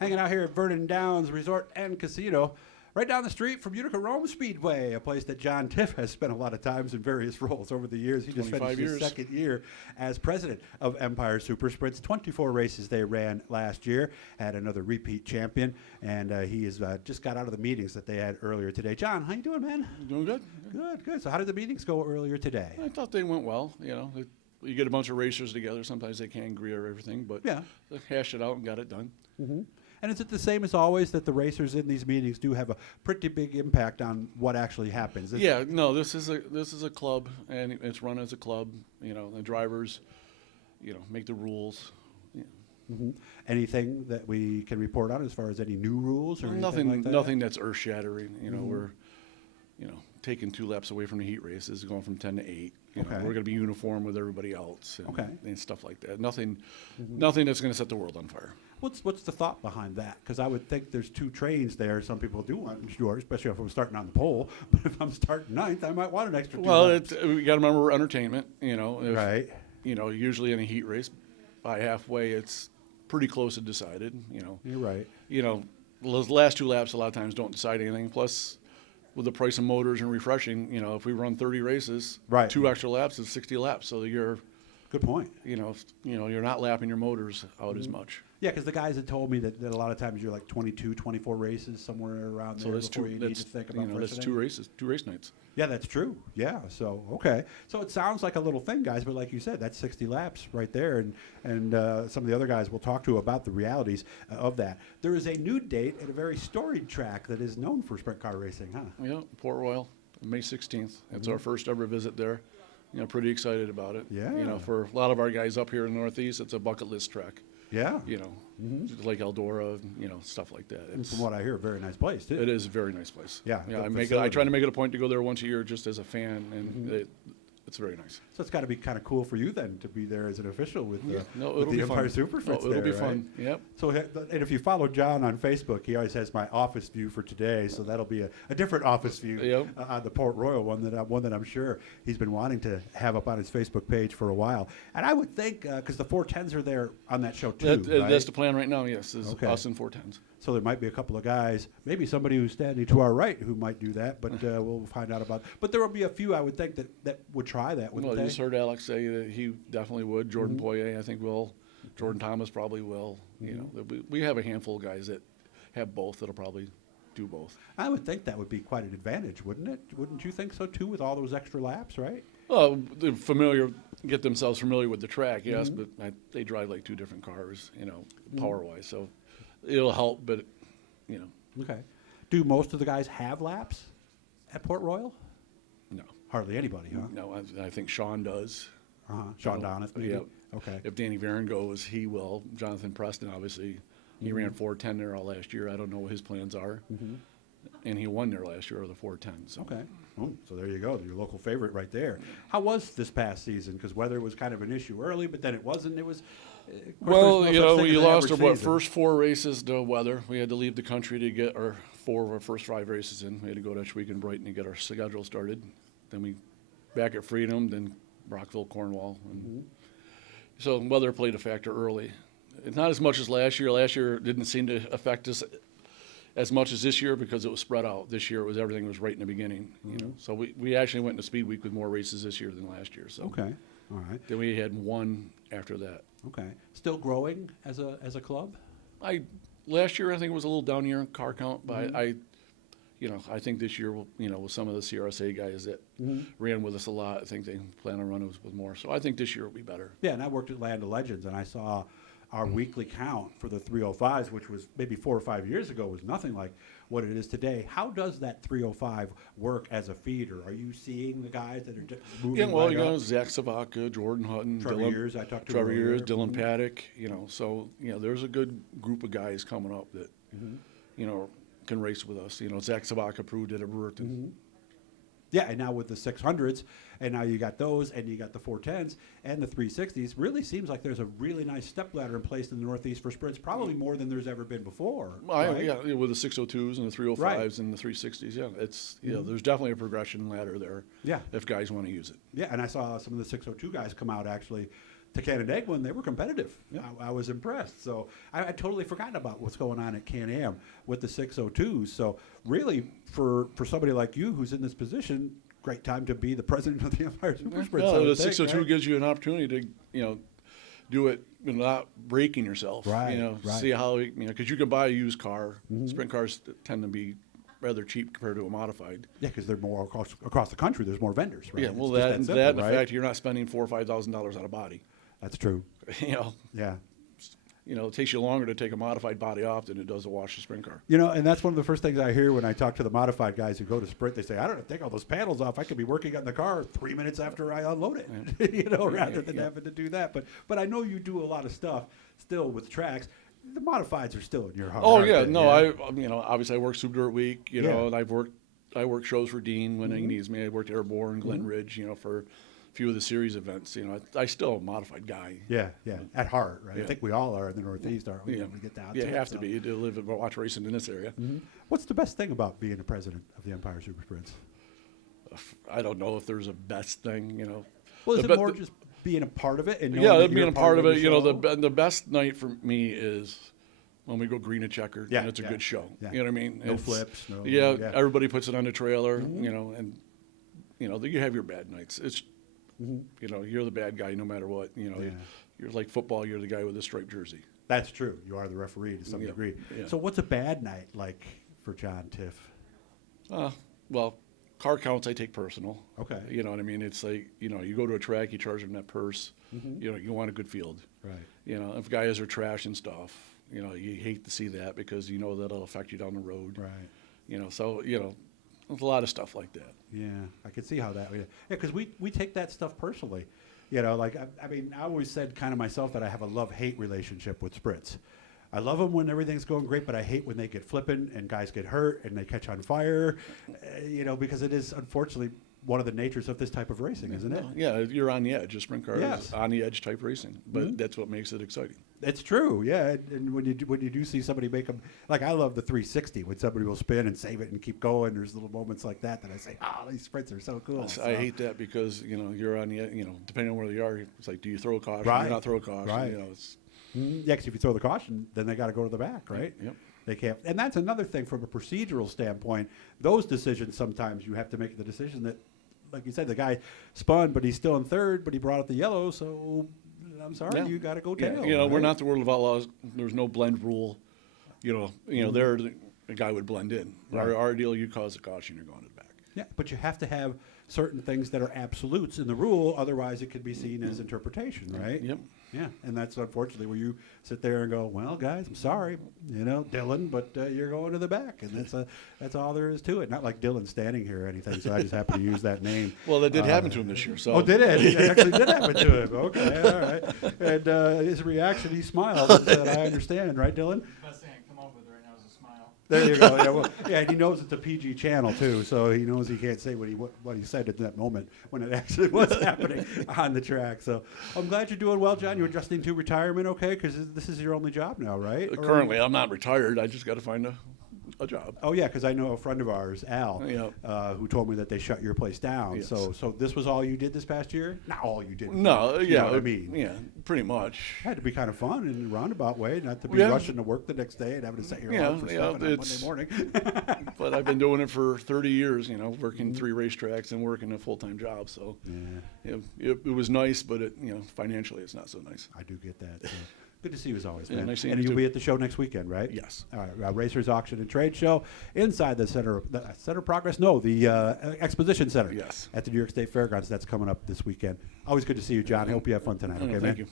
Hanging out here at Vernon Downs Resort and Casino, right down the street from Utica Rome Speedway, a place that John Tiff has spent a lot of times in various roles over the years. He just finished his second year as president of Empire Super Sprints. 24 races they ran last year, had another repeat champion, and he has just got out of the meetings that they had earlier today. John, how you doing, man? Doing good. Good. So how did the meetings go earlier today? I thought they went well. You get a bunch of racers together. Sometimes they can't agree on everything, but yeah, they hashed it out and got it done. Mm-hmm. And is it the same as always that the racers in these meetings do have a pretty big impact on what actually happens? This is a club, and it's run as a club. The drivers, make the rules. Yeah. Mm-hmm. Anything that we can report on as far as any new rules or nothing? Like that? Nothing that's earth shattering. We're, taking 2 laps away from the heat races, going from 10 to 8. We're going to be uniform with everybody else, and stuff like that. Nothing that's going to set the world on fire. What's the thought behind that? Because I would think there's 2 trains there. Some people do want, sure, especially if I'm starting on the pole. But if I'm starting 9th, I might want an extra 2 laps. We got to remember we're entertainment. Right. Usually in a heat race, by halfway, it's pretty close to decided. You're right. Those last 2 laps a lot of times don't decide anything. Plus, with the price of motors and refreshing, if we run 30 races, right, 2 extra laps is 60 laps. So you're good point. You're not lapping your motors out as much. Yeah, because the guys had told me that a lot of times you're like 22, 24 races somewhere around there before you need to think about that's 2 races, 2 race nights. Yeah, that's true. Yeah, so okay. So it sounds like a little thing, guys, but like you said, that's 60 laps right there, and some of the other guys we'll talk to about the realities of that. There is a new date at a very storied track that is known for sprint car racing, huh? Yeah, Port Royal, May 16th. It's our first ever visit there. Pretty excited about it. Yeah. For a lot of our guys up here in the Northeast, it's a bucket list track. Yeah. Lake Eldora, stuff like that. And from what I hear, a very nice place, too. It is a very nice place. Yeah. I try to make it a point to go there once a year just as a fan, and it's very nice. So it's got to be kind of cool for you then to be there as an official with the Empire Super Sprints. It'll be fun. Yep. So, and if you follow John on Facebook, he always has my office view for today. So that'll be a different office view on the Port Royal one that I'm sure he's been wanting to have up on his Facebook page for a while. And I would think because the 410s are there on that show too. Right? That's the plan right now. Yes, is us and 410s. So there might be a couple of guys, maybe somebody who's standing to our right who might do that, but we'll find out about it. But there will be a few, I would think, that would try that, wouldn't they? I just heard Alex say that he definitely would. Jordan Poirier, I think, will. Jordan Thomas probably will. We have a handful of guys that have both that'll probably do both. I would think that would be quite an advantage, wouldn't it? Wouldn't you think so, too, with all those extra laps, right? Well, they're get themselves familiar with the track, yes, but they drive like 2 different cars, power-wise. So it'll help, but, Okay. Do most of the guys have laps at Port Royal? No. Hardly anybody, huh? No, I think Sean does. Sean Donath, maybe? Yeah. Okay. If Danny Varon goes, he will. Jonathan Preston, obviously, he ran 410 there all last year. I don't know what his plans are. And he won there last year over the 410. So. Okay. Oh, so there you go. Your local favorite right there. How was this past season? Because weather was kind of an issue early, but then it wasn't. It was. Well, we lost our first 4 races to weather. We had to leave the country to get 4 of our first 5 races in. We had to go to Ashweek and Brighton to get our schedule started. Then we back at Freedom, then Brockville, Cornwall. So weather played a factor early. Not as much as last year. Last year didn't seem to affect us as much as this year because it was spread out. This year everything was right in the beginning. So we actually went into Speed Week with more races this year than last year. So okay, all right. Then we had 1 after that. Okay, still growing as a club. Last year I think it was a little down year in car count, but I think this year with some of the CRSA guys that ran with us a lot, I think they plan on running with more. So I think this year will be better. Yeah, and I worked at Land of Legends, and I saw our weekly count for the 305s, which was maybe 4 or 5 years ago, was nothing like what it is today. How does that 305 work as a feeder? Are you seeing the guys that are just moving? Yeah, well, Zach Savaka, Jordan Hutton, Trevor Years, I talked to Trevor Years, Dylan Paddock. So there's a good group of guys coming up that can race with us. Zach Savaka proved it at Brewerton. Yeah, and now with the 600s, and now you got those, and you got the 410s and the 360s. Really seems like there's a really nice stepladder in place in the Northeast for sprints, probably more than there's ever been before. Right? Yeah, with the 602s and the 305s and the 360s. Yeah, it's there's definitely a progression ladder there. Yeah, if guys want to use it. Yeah, and I saw some of the 602 guys come out actually to Canandaigua, and they were competitive. I was impressed. So I totally forgotten about what's going on at Can-Am with the 602s. So really, for somebody like you who's in this position, great time to be the president of the Empire Super Sprint. Well, the 602 gives you an opportunity to, do it without breaking yourself. Right. See how, because you can buy a used car. Sprint cars tend to be rather cheap compared to a modified. Yeah, because they're more across the country. There's more vendors, right? Yeah, well, that and the fact you're not spending $4,000 or $5,000 on a body. That's true. Yeah. It takes you longer to take a modified body off than it does to wash a sprint car. And that's one of the first things I hear when I talk to the modified guys who go to sprint. They say, I don't have to take all those panels off. I could be working on the car 3 minutes after I unload it, rather than having to do that. But I know you do a lot of stuff still with tracks. The modifieds are still in your heart. Oh yeah, obviously I work Super Dirt Week, and I work shows for Dean when he needs me. I worked Airborne, Glen Ridge, for a few of the series events. I still a modified guy. Yeah, at heart, right? I think we all are in the Northeast, aren't we? We get down. You have to be. You do live and watch racing in this area. What's the best thing about being the president of the Empire Super Sprints? I don't know if there's a best thing. Well, is it more just being a part of it? And being a part of it. The best night for me is when we go green and checkered, and it's a good show. Yeah. You know what I mean? No flips. No. Everybody puts it on the trailer. And you have your bad nights. It's you're the bad guy no matter what. You're like football. You're the guy with the striped jersey. That's true. You are the referee to some degree. Yeah. So what's a bad night like for John Tiff? Well, car counts I take personal. Okay. You know what I mean? It's like, you go to a track, you charge them that purse. You want a good field. Right. If guys are trash and stuff, you hate to see that because that'll affect you down the road. Right. So, there's a lot of stuff like that. Yeah, I could see how that would. Yeah, because we take that stuff personally. I always said kind of myself that I have a love-hate relationship with sprints. I love them when everything's going great, but I hate when they get flipping and guys get hurt and they catch on fire, because it is unfortunately one of the natures of this type of racing, isn't it? Yeah, you're on the edge. A sprint car is on the edge type racing, but that's what makes it exciting. It's true, yeah. And when you do see somebody make them, like I love the 360 when somebody will spin and save it and keep going. There's little moments like that I say, these sprints are so cool. I hate that because you're on the depending on where you are, it's like, do you throw a caution? Right. Do you not throw a caution? Right. Yeah, because if you throw the caution, then they got to go to the back, right? Yep. They can't, and that's another thing from a procedural standpoint. Those decisions sometimes you have to make the decision that, like you said, the guy spun, but he's still in third, but he brought up the yellow, so I'm sorry, you got to go tail. Right? We're not the World of Outlaws. There's no blend rule. There the guy would blend in. Right. Our deal, you cause a caution, you're going to the back. Yeah, but you have to have certain things that are absolutes in the rule, otherwise it could be seen as interpretation, right? Yep. Yeah, and that's unfortunately where you sit there and go, well, guys, I'm sorry, Dylan, but you're going to the back, and that's all there is to it. Not like Dylan's standing here or anything, so I just happen to use that name. Well, that did happen to him this year. So. Oh, did it? It actually did happen to him. Okay, all right. And his reaction, he smiled and said, I understand, right, Dylan? Best thing I can come up with right now is a smile. There you go. Yeah, well, and he knows it's a PG channel too, so he knows he can't say what he said at that moment when it actually was happening on the track. So I'm glad you're doing well, John. You're adjusting to retirement, okay? Because this is your only job now, right? Currently, I'm not retired. I just got to find a job. Oh yeah, because I know a friend of ours, Al, who told me that they shut your place down. Yes. So this was all you did this past year? Not all you did. No, you know what I mean? Yeah, pretty much. It had to be kind of fun in a roundabout way, not to be rushing to work the next day and having to set your alarm for 7 on Monday morning. But I've been doing it for 30 years, working 3 racetracks and working a full-time job. So it was nice, but financially it's not so nice. I do get that. So. Good to see you as always, man. Nice seeing and you you'll too. be at the show next weekend, right? Yes. All right. Racers Auction and Trade Show inside the Center Progress. No, the Exposition Center. Yes. At the New York State Fairgrounds. That's coming up this weekend. Always good to see you, John. I hope you have fun tonight. Okay, man. Thank you.